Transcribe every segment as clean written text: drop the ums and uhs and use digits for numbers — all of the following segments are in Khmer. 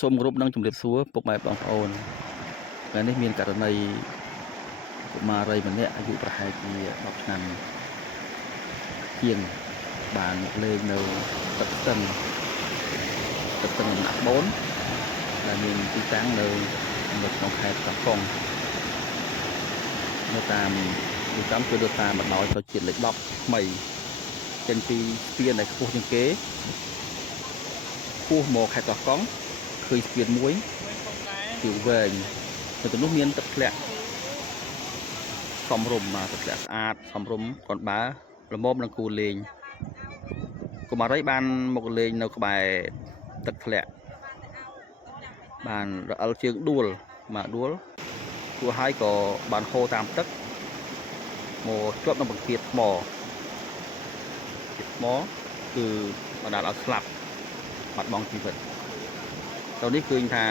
សូមគោរពនឹងជំរាបសួរពុកម៉ែបងប្អូនថ្ងៃនេះមានករណីកុមារីម្នាក់អាយុប្រហែលជា10ឆ្នាំជាងបានលេងនៅទឹកស្ទឹងដំណាក់បូនដែលមានទីតាំងនៅក្នុងខេត្តកោះកុងនៅតាមទីតាំងគឺនៅតាមបណ្ដោយផ្លូវជាតិលេខ10ថ្មីចេញពីស្ពានដែលខ្ពស់ជាងគេខ្ពស់មកខេត្តកោះកុងឃើញស្ពានមួយជាវែងនៅទីនោះមានទឹកធ្លាក់សំរុំទឹកធ្លាក់ស្អាតសំរុំគាត់បើល្មមនឹងគូលេងកុមារីបានមកលេងនៅក្បែរទឹកធ្លាក់បានរអិលជើងដួលគួរហើយក៏បានហូរតាមទឹកមកជាប់នៅបង្គាតថ្មគឺបណ្ដាលឲ្យស្លាប់បាត់បង់ជីវិតតទៅនេះឃើញថា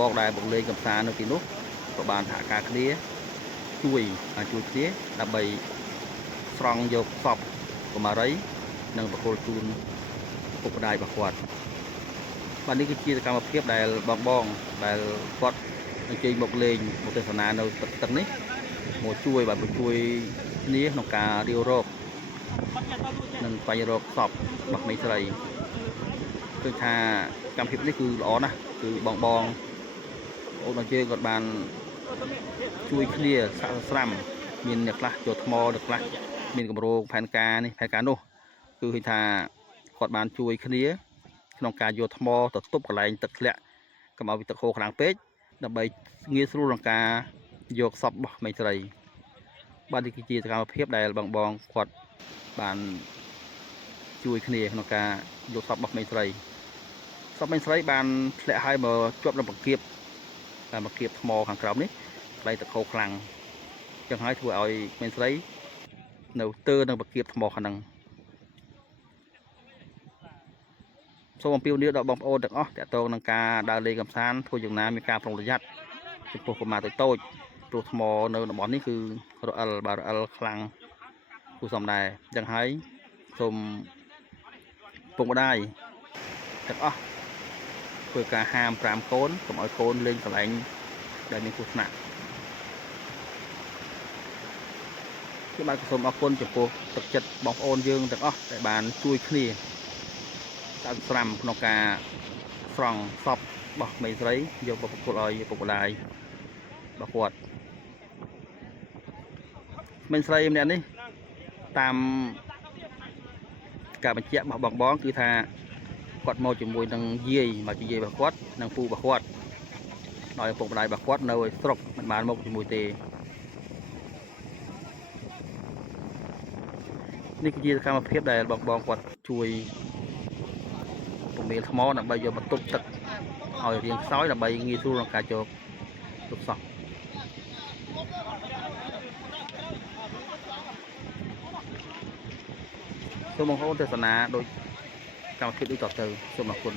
បងដែលមកលេងកំសាន្តនៅទីនោះក៏បានសហការគ្នាជួយគ្នាដើម្បីស្រង់យកសពកុមារីនិងបកគលជូនពុកម្ដាយរបស់គាត់បាទនេះគឺជាសកម្មភាពដែលបងដែលគាត់អញ្ជើញមកលេងមកទស្សនានៅទឹកនេះមកជួយគ្នាក្នុងការរាវរកនិងស្វែងរកសពរបស់ក្មេងស្រីគឺថាកម្មវិធីនេះគឺល្អណាស់គឺបងអូនអញ្ជើញគាត់បានជួយគ្នាសាកស្រាំមានអ្នកខ្លះចូលថ្មអ្នកខ្លះមានគម្រោងផែនការនោះគឺឃើញថាគាត់បានជួយគ្នាក្នុងការយកថ្មទៅទប់កន្លែងទឹកធ្លាក់កុំឲ្យទឹកហូរខ្លាំងពេកដើម្បីងាយស្រួលក្នុងការយកសពរបស់ក្មេងស្រីបាទនេះគឺជាសកម្មភាពដែលបងគាត់បានជួយគ្នាក្នុងការយកសពរបស់ក្មេងស្រីបានធ្លាក់ហើយមកជាប់នៅបង្គាបថ្មខាងក្រោមនេះកន្លែងទឹកហូរខ្លាំងចឹងហើយធ្វើឲ្យក្មេងស្រីនៅនឹងបង្គាបថ្មខាងហ្នឹងសូមអំពាវនាវដល់បងប្អូនទាំងអស់ទាក់ទងនឹងការដើរលេងកម្សាន្តធ្វើយ៉ាងណាមានការប្រុងប្រយ័ត្នចំពោះកុមារតូចព្រោះថ្មនៅតំបន់នេះគឺរអិលខ្លាំងគួរសមដែរចឹងហើយសូមពុកម្ដាយទាំងអស់ធ្វើការហាម5កូនកុំឲ្យកូនលេងកន្លែងដែលមានគ្រោះថ្នាក់ខ្ញុំបាទសូមអរគុណចំពោះទឹកចិត្តបងប្អូនយើងទាំងអស់ដែលបានជួយគ្នាតាមស្រាំក្នុងការស្រង់សពរបស់ក្មេងស្រីយកមកប្រគល់ឲ្យពុកម្ដាយរបស់គាត់ក្មេងស្រីម្នាក់នេះតាមការបញ្ជាក់របស់បងគឺថាគាត់មកជាមួយនឹងយាយរបស់គាត់និងពូរបស់គាត់ដោយពុកម្ដាយរបស់គាត់នៅឯស្រុកមិនបានមកជាមួយទេនេះគឺជាសកម្មភាពដែលបងគាត់ជួយពំៀលថ្មដើម្បីយកមកទប់ទឹកឲ្យរៀងខ្សោយដើម្បីងាយស្រួលក្នុងការយកទុកសោះសូមបងប្អូនទស្សនាដោយកម្មវិធីដូចតទៅសូមអរគុណ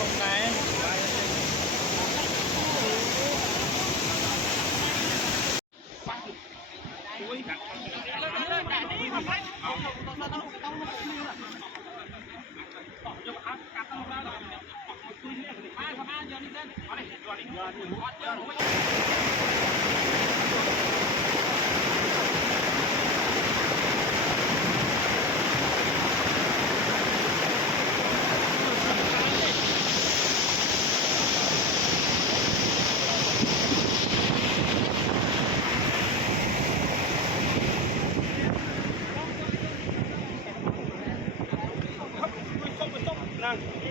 ตรงไหนนั่ง